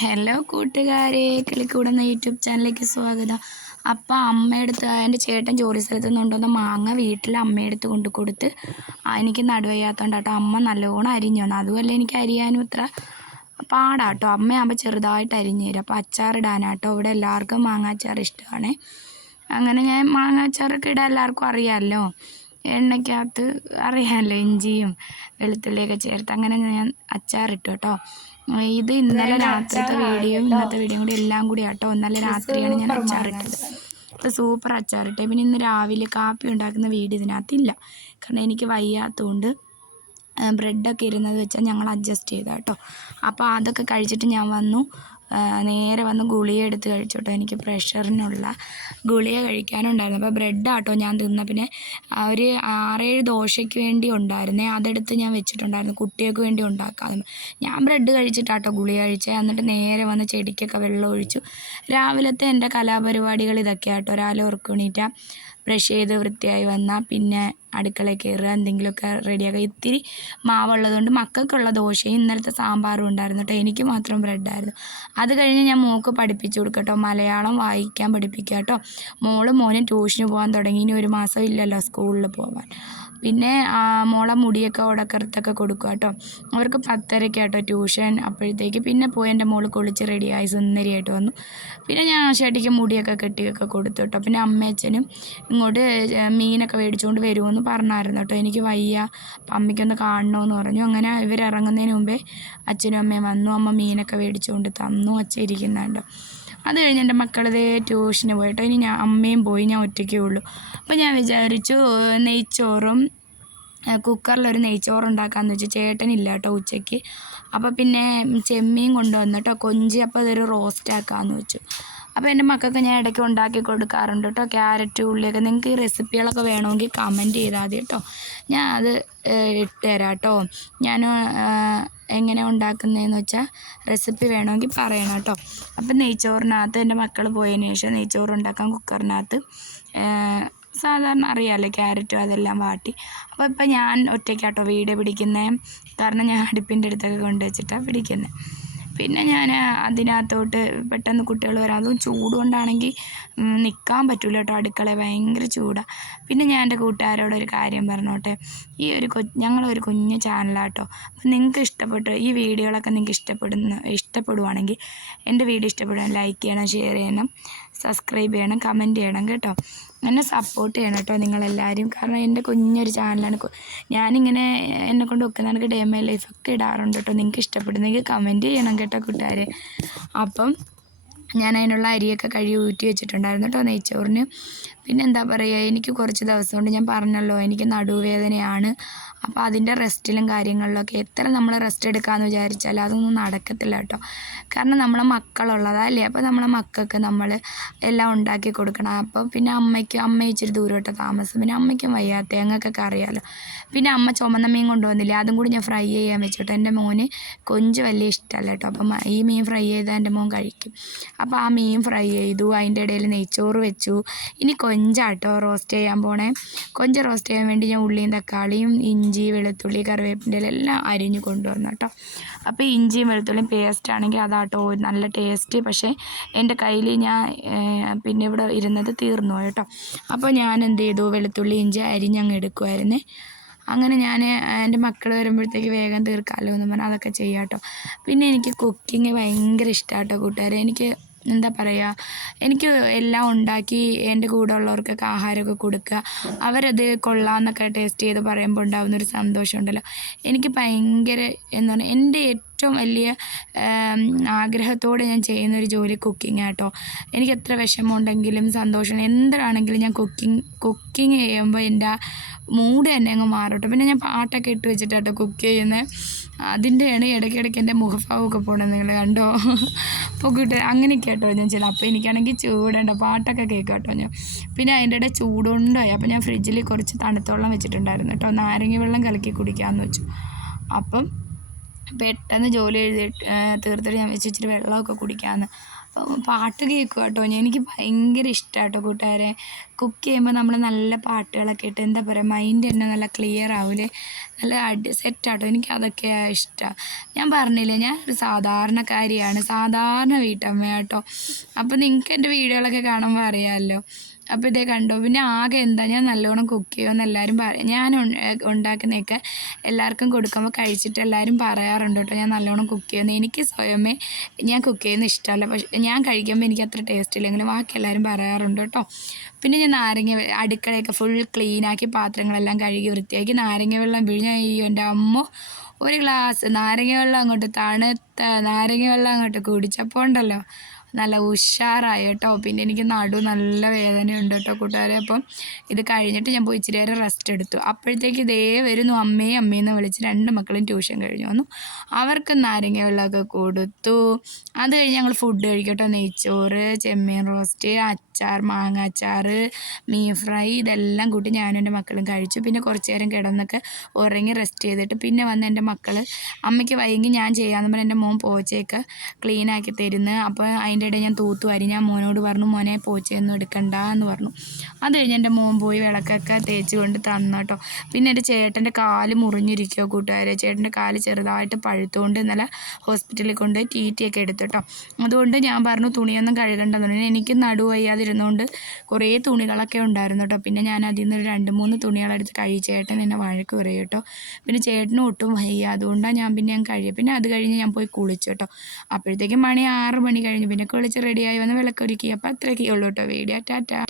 Hello കൂട്ടുകാരെ. കിളിക്കൂടുന്ന YouTube ചാനലിലേക്ക് സ്വാഗതം. അപ്പം അമ്മയെടുത്ത് എന്റെ ചേട്ടൻ ജോലി സ്ഥലത്ത് നിന്നുകൊണ്ടുവന്ന മാങ്ങ വീട്ടിൽ അമ്മയെടുത്ത് കൊണ്ട് കൊടുത്ത് എനിക്ക് നടുവയ്യാത്തതുകൊണ്ട് കേട്ടോ. അമ്മ നല്ലോണം അരിഞ്ഞു തന്നു അതുമല്ല എനിക്ക് അരിയാനും ഇത്ര പാടാട്ടോ. അമ്മയാകുമ്പോൾ ചെറുതായിട്ട് അരിഞ്ഞു തരും. അപ്പോൾ അച്ചാറിടാനാട്ടോ ഇവിടെ എല്ലാവർക്കും മാങ്ങാച്ചാർ ഇഷ്ടമാണ്. അങ്ങനെ ഞാൻ മാങ്ങാച്ചാറൊക്കെ ഇടാൻ എല്ലാവർക്കും അറിയാമല്ലോ. എണ്ണയ്ക്കകത്ത് അറിയാമല്ലോ ഇഞ്ചിയും വെളുത്തുള്ളിയൊക്കെ ചേർത്ത് അങ്ങനെ ഞാൻ അച്ചാറിട്ടു കേട്ടോ. ഇത് ഇന്നലെ രാത്രിത്തെ വീഡിയോയും ഇന്നത്തെ വീഡിയോ കൂടി എല്ലാം കൂടി ആട്ടോ. ഇന്നലെ രാത്രിയാണ് ഞാൻ അച്ചാറിട്ടത് അപ്പോൾ സൂപ്പർ അച്ചാറിട്ടെ പിന്നെ ഇന്ന് രാവിലെ കാപ്പി ഉണ്ടാക്കുന്ന വീഡിയോ ഇതിനകത്തില്ല. കാരണം എനിക്ക് വയ്യാത്തതുകൊണ്ട് ബ്രെഡൊക്കെ ഇരുന്നത് വെച്ചാൽ ഞങ്ങൾ അഡ്ജസ്റ്റ് ചെയ്താട്ടോ അപ്പോൾ അതൊക്കെ കഴിച്ചിട്ട് ഞാൻ വന്നു. നേരെ വന്ന് ഗുളിക എടുത്ത് കഴിച്ചു കേട്ടോ എനിക്ക് പ്രഷറിനുള്ള ഗുളിക കഴിക്കാനുണ്ടായിരുന്നു. അപ്പോൾ ബ്രെഡ് ആട്ടോ ഞാൻ തിന്ന. പിന്നെ ഒരു ആറേഴ് ദോശയ്ക്ക് വേണ്ടി ഉണ്ടായിരുന്നേ. അതെടുത്ത് ഞാൻ വെച്ചിട്ടുണ്ടായിരുന്നു. കുട്ടികൾക്ക് വേണ്ടി ഉണ്ടാക്കാം ഞാൻ ബ്രെഡ് കഴിച്ചിട്ടാട്ടോ ഗുളിക കഴിച്ചത് എന്നിട്ട് നേരെ വന്ന് ചെടിക്കൊക്കെ വെള്ളം ഒഴിച്ചു. രാവിലത്തെ എന്റെ കലാപരിപാടികൾ ഇതൊക്കെയാട്ടോ. രാവിലെ ഉറക്കുണീറ്റ ബ്രഷ് ചെയ്ത് വൃത്തിയായി വന്നാൽ പിന്നെ അടുക്കളയിൽ കയറുക എന്തെങ്കിലുമൊക്കെ റെഡിയാക്കുക ഇത്തിരി മാവുള്ളതുകൊണ്ട് മക്കൾക്കുള്ള ദോശയും ഇന്നലത്തെ സാമ്പാറും ഉണ്ടായിരുന്നു കേട്ടോ. എനിക്ക് മാത്രം ബ്രെഡായിരുന്നു അത് കഴിഞ്ഞ് ഞാൻ മോൾക്ക് പഠിപ്പിച്ചു കൊടുക്കട്ടോ മലയാളം വായിക്കാൻ പഠിപ്പിക്കുക കേട്ടോ. മോൾ മോനെ ട്യൂഷന് പോകാൻ തുടങ്ങി. ഇനി ഒരു മാസം ഇല്ലല്ലോ സ്കൂളിൽ പോകാൻ പിന്നെ മോളെ മുടിയൊക്കെ ഉടക്കറുത്തൊക്കെ കൊടുക്കുക കേട്ടോ. അവർക്ക് പത്തരയ്ക്ക് കേട്ടോ ട്യൂഷൻ. അപ്പോഴത്തേക്ക് പിന്നെ പോയി എന്റെ മോൾ കുളിച്ച് റെഡിയായി സുന്ദരിയായിട്ട് വന്നു. പിന്നെ ഞാൻ ആശാട്ടിക്ക് മുടിയൊക്കെ കെട്ടിയൊക്കെ കൊടുത്തു കേട്ടോ. പിന്നെ അമ്മയച്ഛനും ഇങ്ങോട്ട് മീനൊക്കെ മേടിച്ചുകൊണ്ട് വരുമെന്ന് പറഞ്ഞായിരുന്നു കേട്ടോ. എനിക്ക് വയ്യ അമ്മയ്ക്കൊന്ന് കാണണമെന്ന് പറഞ്ഞു. അങ്ങനെ ഇവർ ഇവരിറങ്ങുന്നതിന് മുമ്പേ അച്ഛനും അമ്മയും വന്നു. അമ്മ മീനൊക്കെ മേടിച്ചുകൊണ്ട് തന്നു അച്ഛൻ ഇരിക്കുന്നുണ്ടോ. അത് കഴിഞ്ഞ് എന്റെ മക്കളതേ ട്യൂഷന് പോയിട്ടോ. ഇനി ഞാൻ അമ്മയും പോയി ഞാൻ ഒറ്റയ്ക്കേ ഉള്ളൂ. അപ്പോൾ ഞാൻ വിചാരിച്ചു നെയ്ച്ചോറും കുക്കറിലൊരു നെയ്ച്ചോറ് ഉണ്ടാക്കാമെന്ന് വെച്ചു ചേട്ടനില്ല കേട്ടോ ഉച്ചയ്ക്ക്. അപ്പോൾ പിന്നെ ചെമ്മീൻ കൊണ്ടുവന്നിട്ടോ കൊഞ്ചി. അപ്പോൾ അതൊരു റോസ്റ്റ് ആക്കാമെന്ന് വെച്ചു. അപ്പോൾ എന്റെ മക്കൾക്ക് ഞാൻ ഇടയ്ക്ക് ഉണ്ടാക്കി കൊടുക്കാറുണ്ട് കേട്ടോ ക്യാരറ്റ് ഉള്ളിയൊക്കെ. നിങ്ങൾക്ക് ഈ റെസിപ്പികളൊക്കെ വേണമെങ്കിൽ കമന്റ് ചെയ്താൽ മതി കേട്ടോ ഞാൻ അത് ഇട്ടുതരാം കേട്ടോ ഞാൻ എങ്ങനെ ഉണ്ടാക്കുന്നതെന്ന് വെച്ചാൽ റെസിപ്പി വേണമെങ്കിൽ പറയണം കേട്ടോ അപ്പം നെയ്ച്ചോറിനകത്ത് എന്റെ മക്കൾ പോയതിന് ശേഷം നെയ്ച്ചോറ് ഉണ്ടാക്കാൻ കുക്കറിനകത്ത് സാധാരണ അറിയാമല്ലോ ക്യാരറ്റും അതെല്ലാം വാട്ടി. അപ്പോൾ ഇപ്പം ഞാൻ ഒറ്റയ്ക്കാട്ടോ വീഡിയോ പിടിക്കുന്നത് കാരണം ഞാൻ അടുപ്പിന്റെ അടുത്തൊക്കെ കൊണ്ടുവച്ചിട്ടാണ് പിടിക്കുന്നത് പിന്നെ ഞാൻ അതിനകത്തോട്ട് പെട്ടെന്ന് കുട്ടികൾ വരാം. അതും ചൂട് കൊണ്ടാണെങ്കിൽ നിൽക്കാൻ പറ്റില്ല കേട്ടോ അടുക്കള ഭയങ്കര ചൂടാണ് പിന്നെ ഞാൻ എന്റെ കൂട്ടുകാരോടൊരു കാര്യം പറഞ്ഞോട്ടെ. ഈ ഒരു കൊ ഞങ്ങളൊരു കുഞ്ഞ് ചാനലാട്ടോ. അപ്പം നിങ്ങൾക്ക് ഇഷ്ടപ്പെട്ടു ഈ വീഡിയോകളൊക്കെ നിങ്ങൾക്ക് ഇഷ്ടപ്പെടുന്ന ഇഷ്ടപ്പെടുവാണെങ്കിൽ എന്റെ വീഡിയോ ഇഷ്ടപ്പെടാൻ ലൈക്ക് ചെയ്യണം ഷെയർ ചെയ്യണം സബ്സ്ക്രൈബ് ചെയ്യണം കമന്റ് ചെയ്യണം കേട്ടോ. എന്നെ സപ്പോർട്ട് ചെയ്യണം കേട്ടോ നിങ്ങളെല്ലാവരും കാരണം എന്റെ കുഞ്ഞൊരു ചാനലാണ് ഞാനിങ്ങനെ എന്നെ കൊണ്ട് ഒക്കെ കണക്ക് ഡേ മൈ ലൈഫൊക്കെ ഇടാറുണ്ട് കേട്ടോ നിങ്ങൾക്ക് ഇഷ്ടപ്പെടുന്നെങ്കിൽ കമന്റ് ചെയ്യണം കേട്ടോ കൂട്ടുകാരെ. അപ്പം ഞാൻ അതിനുള്ള അരിയൊക്കെ കഴുകി ഊറ്റി വെച്ചിട്ടുണ്ടായിരുന്നു കേട്ടോ നെയ്ച്ചോറിന്. പിന്നെ എന്താ പറയുക എനിക്ക് കുറച്ച് ദിവസം കൊണ്ട് ഞാൻ പറഞ്ഞല്ലോ എനിക്ക് നടുവേദനയാണ്. അപ്പോൾ അതിന്റെ റെസ്റ്റിലും കാര്യങ്ങളിലൊക്കെ എത്ര നമ്മൾ റെസ്റ്റ് എടുക്കാമെന്ന് വിചാരിച്ചാൽ അതൊന്നും നടക്കത്തില്ല കേട്ടോ. കാരണം നമ്മളെ മക്കളുള്ളതല്ലേ അപ്പോൾ നമ്മളെ മക്കൾക്ക് നമ്മൾ എല്ലാം ഉണ്ടാക്കി കൊടുക്കണം. അപ്പോൾ പിന്നെ അമ്മയ്ക്കും അമ്മ ഇച്ചിരി ദൂരോട്ട് താമസം. പിന്നെ അമ്മയ്ക്കും വയ്യാത്ത ഞങ്ങൾക്കൊക്കെ അറിയാമല്ലോ പിന്നെ അമ്മ ചുമന്ന മീൻ കൊണ്ടുവന്നില്ലേ? അതും കൂടി ഞാൻ ഫ്രൈ ചെയ്യാൻ വെച്ചിട്ട്. എന്റെ മോന് കൊഞ്ച് വലിയ ഇഷ്ടമല്ല കേട്ടോ. അപ്പം ഈ മീൻ ഫ്രൈ ചെയ്താൽ എന്റെ മോൻ കഴിക്കും. അപ്പോൾ ആ മീൻ ഫ്രൈ ചെയ്തു. അതിന്റെ ഇടയിൽ നെയ്ച്ചോറ് വെച്ചു. ഇനി കൊഞ്ചാട്ടോ റോസ്റ്റ് ചെയ്യാൻ പോണേ. കൊഞ്ച് റോസ്റ്റ് ചെയ്യാൻ വേണ്ടി ഞാൻ ഉള്ളിയും തക്കാളിയും ഇഞ്ചി വെളുത്തുള്ളി കറിവേപ്പിന്റെ എല്ലാം അരിഞ്ഞ് കൊണ്ടുവന്നു കേട്ടോ. അപ്പോൾ ഇഞ്ചിയും വെളുത്തുള്ളിയും പേസ്റ്റ് ആണെങ്കിൽ അതാട്ടോ നല്ല ടേസ്റ്റ് പക്ഷേ എന്റെ കയ്യിൽ ഞാൻ പിന്നെ ഇവിടെ ഇരുന്നത് തീർന്നു കേട്ടോ. അപ്പോൾ ഞാൻ എന്ത് ചെയ്തു? വെളുത്തുള്ളി ഇഞ്ചി അരിഞ്ഞങ്ങ് എടുക്കുമായിരുന്നേ അങ്ങനെ ഞാൻ എന്റെ മക്കൾ വരുമ്പോഴത്തേക്ക് വേഗം തീർക്കാമല്ലോ എന്ന് പറഞ്ഞാൽ അതൊക്കെ ചെയ്യാം കേട്ടോ. പിന്നെ എനിക്ക് കുക്കിംഗ് ഭയങ്കര ഇഷ്ടമാണ് കേട്ടോ കൂട്ടുകാരെ. എനിക്ക് എന്താ പറയുക എനിക്ക് എല്ലാം ഉണ്ടാക്കി എന്റെ കൂടെ ഉള്ളവർക്കൊക്കെ ആഹാരമൊക്കെ കൊടുക്കുക. അവരത് കൊള്ളാമെന്നൊക്കെ ടേസ്റ്റ് ചെയ്ത് പറയുമ്പോൾ ഉണ്ടാകുന്നൊരു സന്തോഷമുണ്ടല്ലോ എനിക്ക് ഭയങ്കര എന്ന് പറഞ്ഞാൽ എന്റെ ഏറ്റവും വലിയ ആഗ്രഹത്തോടെ ഞാൻ ചെയ്യുന്നൊരു ജോലി കുക്കിംഗ് ആട്ടോ. എനിക്ക് എത്ര വിഷമമുണ്ടെങ്കിലും സന്തോഷം. എന്താണെങ്കിലും ഞാൻ കുക്കിംഗ് കുക്കിംഗ് ചെയ്യുമ്പോൾ എന്റെ മൂഡ് തന്നെ അങ്ങ് മാറട്ടെ. പിന്നെ ഞാൻ പാട്ടൊക്കെ ഇട്ട് വെച്ചിട്ടാട്ടോ കുക്ക് ചെയ്യുന്നത് അതിന്റെയാണ് ഇടയ്ക്കിടയ്ക്ക് എന്റെ മുഖഭാവമൊക്കെ പോകണം നിങ്ങൾ കണ്ടോ? അപ്പോൾ കിട്ടുക അങ്ങനെയൊക്കെ കേട്ടോ ഞാൻ ചില അപ്പോൾ എനിക്കാണെങ്കിൽ ചൂടേണ്ട പാട്ടൊക്കെ കേൾക്കാം കേട്ടോ ഞാൻ. പിന്നെ അതിന്റെ ഇടയിൽ ചൂടുണ്ടായി. അപ്പോൾ ഞാൻ ഫ്രിഡ്ജിൽ കുറച്ച് തണുത്ത വെള്ളം വെച്ചിട്ടുണ്ടായിരുന്നു കേട്ടോ. നാരങ്ങ വെള്ളം കലക്കി കുടിക്കാമെന്ന് വെച്ചു. അപ്പം പെട്ടെന്ന് ജോലി എഴുതി തീർത്തിട്ട് ഞാൻ വെച്ച് ഇച്ചിരി വെള്ളമൊക്കെ കുടിക്കാമെന്ന്. പാട്ട് കേൾക്കും കേട്ടോ. എനിക്ക് ഭയങ്കര ഇഷ്ടമാണ് കേട്ടോ കൂട്ടുകാരെ. കുക്ക് ചെയ്യുമ്പോൾ നമ്മൾ നല്ല പാട്ടുകളൊക്കെ ഇട്ട് എന്താ പറയുക മൈൻഡ് തന്നെ നല്ല ക്ലിയർ ആവില്ലേ നല്ല അടി സെറ്റാട്ടോ എനിക്ക് അതൊക്കെ ഇഷ്ടമാണ് ഞാൻ പറഞ്ഞില്ലേ ഞാൻ ഒരു സാധാരണക്കാരിയാണ്. സാധാരണ വീട്ടമ്മ കേട്ടോ അപ്പോൾ നിങ്ങൾക്ക് എന്റെ വീഡിയോകളൊക്കെ കാണുമ്പോൾ അറിയാമല്ലോ. അപ്പോൾ ഇതേ കണ്ടോ. പിന്നെ ആകെ എന്താ ഞാൻ നല്ലോണം കുക്ക് ചെയ്യുമെന്ന് എല്ലാവരും പറയും ഞാൻ ഉണ്ടാക്കുന്നതൊക്കെ എല്ലാവർക്കും കൊടുക്കുമ്പോൾ കഴിച്ചിട്ട് എല്ലാവരും പറയാറുണ്ട് കേട്ടോ ഞാൻ നല്ലോണം കുക്ക് ചെയ്യുന്നു എനിക്ക് സ്വയമേ ഞാൻ കുക്ക് ചെയ്യുന്ന ഇഷ്ടമല്ല. പക്ഷേ ഞാൻ കഴിക്കുമ്പോൾ എനിക്ക് അത്ര ടേസ്റ്റ് ഇല്ലെങ്കിലും ബാക്കി എല്ലാവരും പറയാറുണ്ട് കേട്ടോ. പിന്നെ ഞാൻ നാരങ്ങ അടുക്കളയൊക്കെ ഫുൾ ക്ലീനാക്കി പാത്രങ്ങളെല്ലാം കഴുകി വൃത്തിയാക്കി നാരങ്ങ വെള്ളം പിഴിഞ്ഞ അയ്യോ എന്റെ അമ്മ ഒരു ഗ്ലാസ് നാരങ്ങ വെള്ളം അങ്ങോട്ട് തണുത്ത നാരങ്ങ വെള്ളം അങ്ങോട്ട് കുടിച്ചപ്പോൾ ഉണ്ടല്ലോ നല്ല ഉഷാറായി കേട്ടോ പിന്നെ എനിക്ക് നടു നല്ല വേദനയുണ്ട് കേട്ടോ കൂട്ടുകാരെ. അപ്പം ഇത് കഴിഞ്ഞിട്ട് ഞാൻ പോയി ഇച്ചിരി റെസ്റ്റ് എടുത്തു. അപ്പോഴത്തേക്ക് ഇതേ വരുന്നു അമ്മയെ എന്ന് വിളിച്ച് രണ്ട് മക്കളും ട്യൂഷൻ കഴിഞ്ഞു വന്നു. അവർക്ക് നാരങ്ങ വെള്ളമൊക്കെ കൊടുത്തു. അത് കഴിഞ്ഞ് ഞങ്ങൾ ഫുഡ് കഴിക്കട്ടോ. നെയ്ച്ചോറ് ചെമ്മീൻ റോസ്റ്റ് അച്ചാർ മാങ്ങ അച്ചാർ മീൻ ഫ്രൈ ഇതെല്ലാം കൂട്ടി ഞാനും എന്റെ മക്കളും കഴിച്ചു. പിന്നെ കുറച്ച് നേരം കിടന്നൊക്കെ ഉറങ്ങി റെസ്റ്റ് ചെയ്തിട്ട് പിന്നെ വന്ന് എന്റെ മക്കൾ അമ്മയ്ക്ക് വൈകി ഞാൻ ചെയ്യാമെന്ന് പറഞ്ഞ് എന്റെ മോൻ പോച്ചയൊക്കെ ക്ലീൻ ആക്കി തരുന്നു. അപ്പോൾ അതിന്റെ ഇടയിൽ ഞാൻ തൂത്തു വരി ഞാൻ മോനോട് പറഞ്ഞു മോനെ പോച്ചയൊന്നും എടുക്കണ്ട എന്ന് പറഞ്ഞു. അത് കഴിഞ്ഞ് എന്റെ മോൻ പോയി വിളക്കൊക്കെ തേച്ച് കൊണ്ട് തന്നു കേട്ടോ. പിന്നെ എന്റെ ചേട്ടന്റെ കാൽ മുറിഞ്ഞിരിക്കുമോ കൂട്ടുകാരെ. ചേട്ടന്റെ കാൽ ചെറുതായിട്ട് പഴുത്തുകൊണ്ട് ഇന്നലെ ഹോസ്പിറ്റലിൽ കൊണ്ട് ടി ടി ഒക്കെ എടുത്തു കേട്ടോ. അതുകൊണ്ട് ഞാൻ പറഞ്ഞു തുണിയൊന്നും കഴുകണ്ടെന്ന് എനിക്ക് നടു വയ്യാതിരുന്നുകൊണ്ട് കുറേ തുണികളൊക്കെ ഉണ്ടായിരുന്നു കേട്ടോ. പിന്നെ ഞാൻ അതിൽ നിന്ന് രണ്ട് മൂന്ന് തുണികളെടുത്ത് കഴി ചേട്ടൻ എന്നെ വഴക്ക് പറയും കേട്ടോ. പിന്നെ ചേട്ടനും ഒട്ടും വയ്യ. അതുകൊണ്ടാണ് ഞാൻ പിന്നെ ഞാൻ കഴിയുക പിന്നെ അത് കഴിഞ്ഞ് ഞാൻ പോയി കുളിച്ചു കേട്ടോ. അപ്പോഴത്തേക്കും മണി ആറ് മണി കഴിഞ്ഞു. പിന്നെ കുളിച്ച് റെഡിയായി വന്ന് വിളക്കൊരുക്കി അപ്പോൾ അത്രയൊക്കെ ഉള്ളൂ കേട്ടോ. വീഡിയോ. ടാറ്റാ.